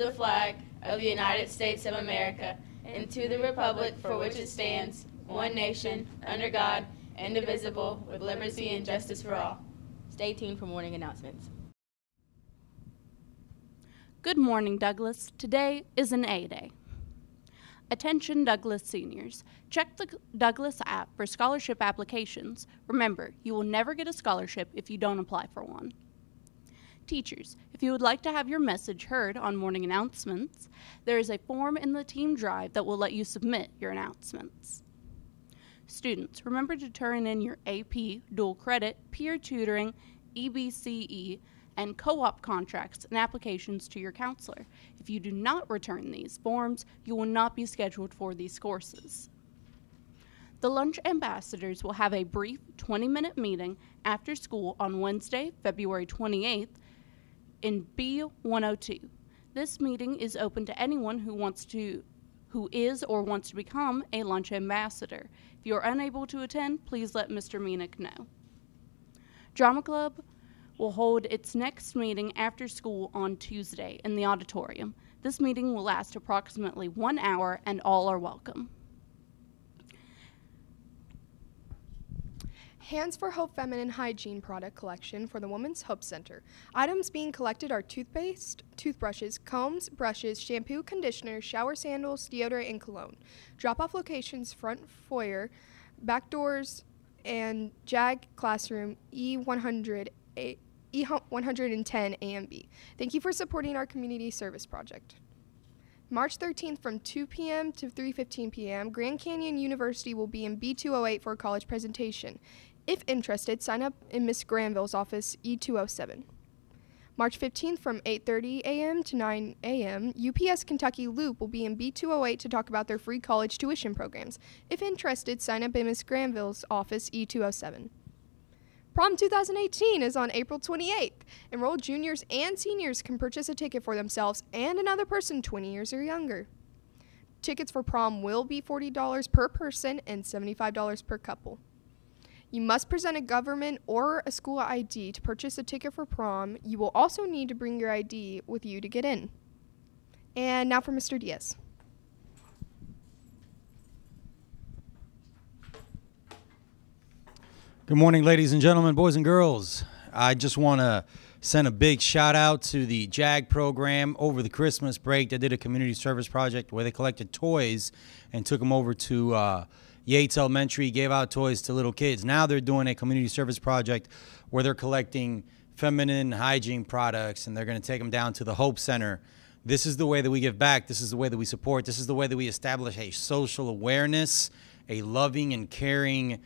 the flag of the United States of America, and to the republic for which it stands, one nation, under God, indivisible, with liberty and justice for all. Stay tuned for morning announcements. Good morning, Douglas. Today is an A Day. Attention, Douglas seniors. Check the Douglas app for scholarship applications. Remember, you will never get a scholarship if you don't apply for one. Teachers, if you would like to have your message heard on morning announcements, there is a form in the team drive that will let you submit your announcements. Students, remember to turn in your AP, dual credit, peer tutoring, EBCE, and co-op contracts and applications to your counselor. If you do not return these forms, you will not be scheduled for these courses. The Lunch Ambassadors will have a brief 20-minute meeting after school on Wednesday, February 28th in B102. This meeting is open to anyone who is or wants to become a Lunch Ambassador. If you are unable to attend, please let Mr. Meenick know. Drama Club will hold its next meeting after school on Tuesday in the auditorium. This meeting will last approximately 1 hour and all are welcome. Hands for Hope Feminine Hygiene product collection for the Women's Hope Center. Items being collected are toothpaste, toothbrushes, combs, brushes, shampoo, conditioner, shower sandals, deodorant, and cologne. Drop-off locations: front foyer, back doors, and JAG classroom E110 A and B. Thank you for supporting our community service project. March 13th from 2 p.m. to 3:15 p.m., Grand Canyon University will be in B208 for a college presentation. If interested, sign up in Miss Granville's office, E207. March 15th from 8:30 a.m. to 9 a.m., UPS Kentucky Loop will be in B208 to talk about their free college tuition programs. If interested, sign up in Miss Granville's office, E207. Prom 2018 is on April 28th. Enrolled juniors and seniors can purchase a ticket for themselves and another person 20 years or younger. Tickets for prom will be $40 per person and $75 per couple. You must present a government or a school ID to purchase a ticket for prom. You will also need to bring your ID with you to get in. And now for Mr. Diaz. Good morning, ladies and gentlemen, boys and girls. I just want to send a big shout out to the JAG program. Over the Christmas break, they did a community service project where they collected toys and took them over to Yates Elementary, gave out toys to little kids. Now they're doing a community service project where they're collecting feminine hygiene products, and they're going to take them down to the Hope Center. This is the way that we give back. This is the way that we support. This is the way that we establish a social awareness, a loving and caring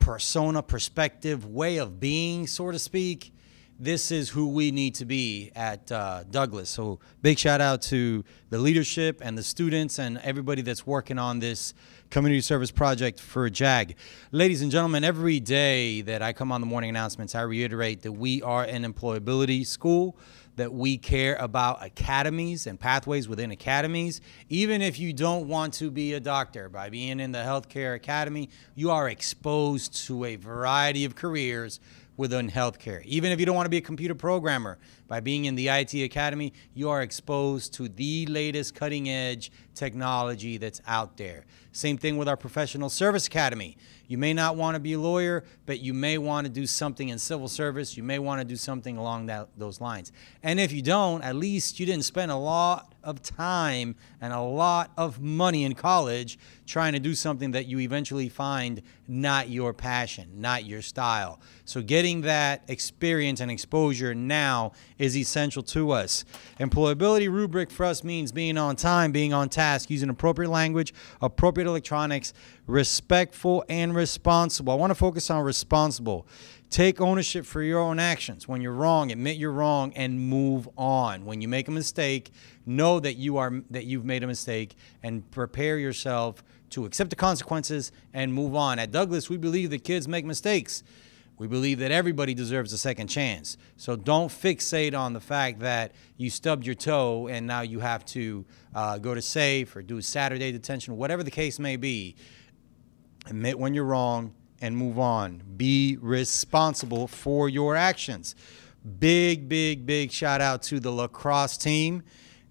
persona, perspective, way of being, so to speak. This is who we need to be at Douglas. So big shout out to the leadership and the students and everybody that's working on this community service project for JAG. Ladies and gentlemen, every day that I come on the morning announcements, I reiterate that we are an employability school, that we care about academies and pathways within academies. Even if you don't want to be a doctor, by being in the healthcare academy, you are exposed to a variety of careers within healthcare. Even if you don't want to be a computer programmer, by being in the IT academy, you are exposed to the latest cutting edge technology that's out there. Same thing with our professional service academy. You may not want to be a lawyer, but you may want to do something in civil service. You may want to do something along those lines. And if you don't, at least you didn't spend a lot of time and a lot of money in college trying to do something that you eventually find not your passion, not your style. So getting that experience and exposure now is essential to us. Employability rubric for us means being on time, being on task, using appropriate language, appropriate electronics, respectful and responsible. I want to focus on responsible. Take ownership for your own actions. When you're wrong, admit you're wrong and move on. When you make a mistake, know that you've made a mistake and prepare yourself to accept the consequences and move on. At Douglas, we believe that kids make mistakes. We believe that everybody deserves a second chance. So don't fixate on the fact that you stubbed your toe and now you have to go to SAFE or do Saturday detention, whatever the case may be. Admit when you're wrong and move on. Be responsible for your actions. Big shout out to the lacrosse team.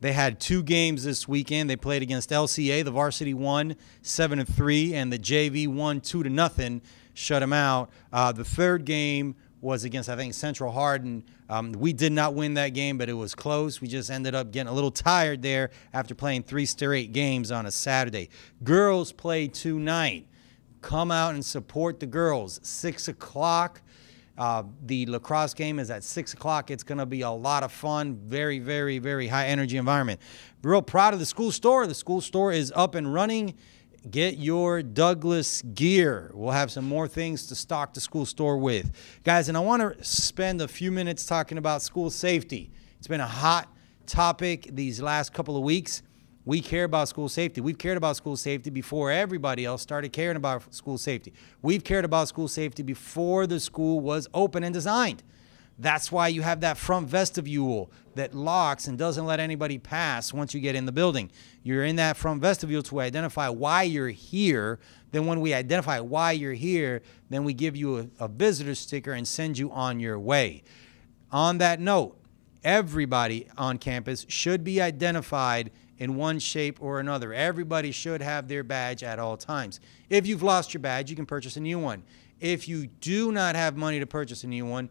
They had 2 games this weekend. They played against LCA. The varsity won 7-3, and the JV won 2-0. Shut them out. The third game was against, I think, Central Hardin. We did not win that game, but it was close. We just ended up getting a little tired there after playing 3 straight games on a Saturday. Girls played tonight. Come out and support the girls. 6 o'clock. The lacrosse game is at 6 o'clock. It's going to be a lot of fun. Very high energy environment. Real proud of the school store. The school store is up and running. Get your Douglas gear. We'll have some more things to stock the school store with. Guys, and I want to spend a few minutes talking about school safety. It's been a hot topic these last couple of weeks. We care about school safety. We've cared about school safety before everybody else started caring about school safety. We've cared about school safety before the school was open and designed. That's why you have that front vestibule that locks and doesn't let anybody pass once you get in the building. You're in that front vestibule to identify why you're here. Then when we identify why you're here, then we give you a visitor sticker and send you on your way. On that note, everybody on campus should be identified in one shape or another. Everybody should have their badge at all times. If you've lost your badge, you can purchase a new one. If you do not have money to purchase a new one,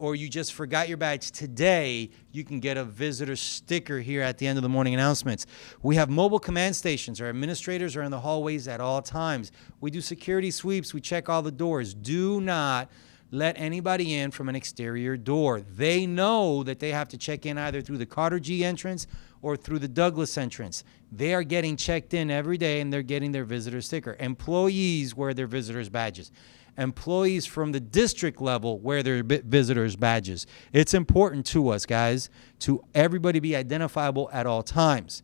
or you just forgot your badge today, you can get a visitor sticker here at the end of the morning announcements. We have mobile command stations. Our administrators are in the hallways at all times. We do security sweeps. We check all the doors. Do not let anybody in from an exterior door. They know that they have to check in either through the Carter G entrance or through the Douglas entrance. They are getting checked in every day, and they're getting their visitor sticker. Employees wear their visitors badges. Employees from the district level wear their visitors badges. It's important to us, guys, to everybody be identifiable at all times.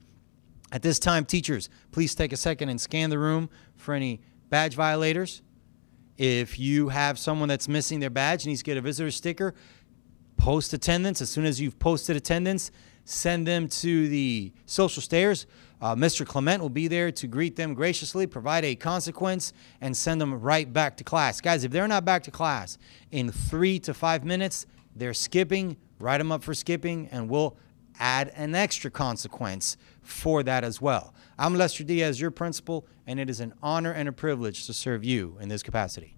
At this time, teachers, please take a second and scan the room for any badge violators. If you have someone that's missing their badge and needs to get a visitor sticker, post attendance. As soon as you've posted attendance, send them to the social stairs. Mr. Clement will be there to greet them graciously, provide a consequence, and send them right back to class. Guys, if they're not back to class in 3 to 5 minutes, they're skipping. Write them up for skipping, and we'll add an extra consequence for that as well. I'm Lester Diaz, your principal, and it is an honor and a privilege to serve you in this capacity.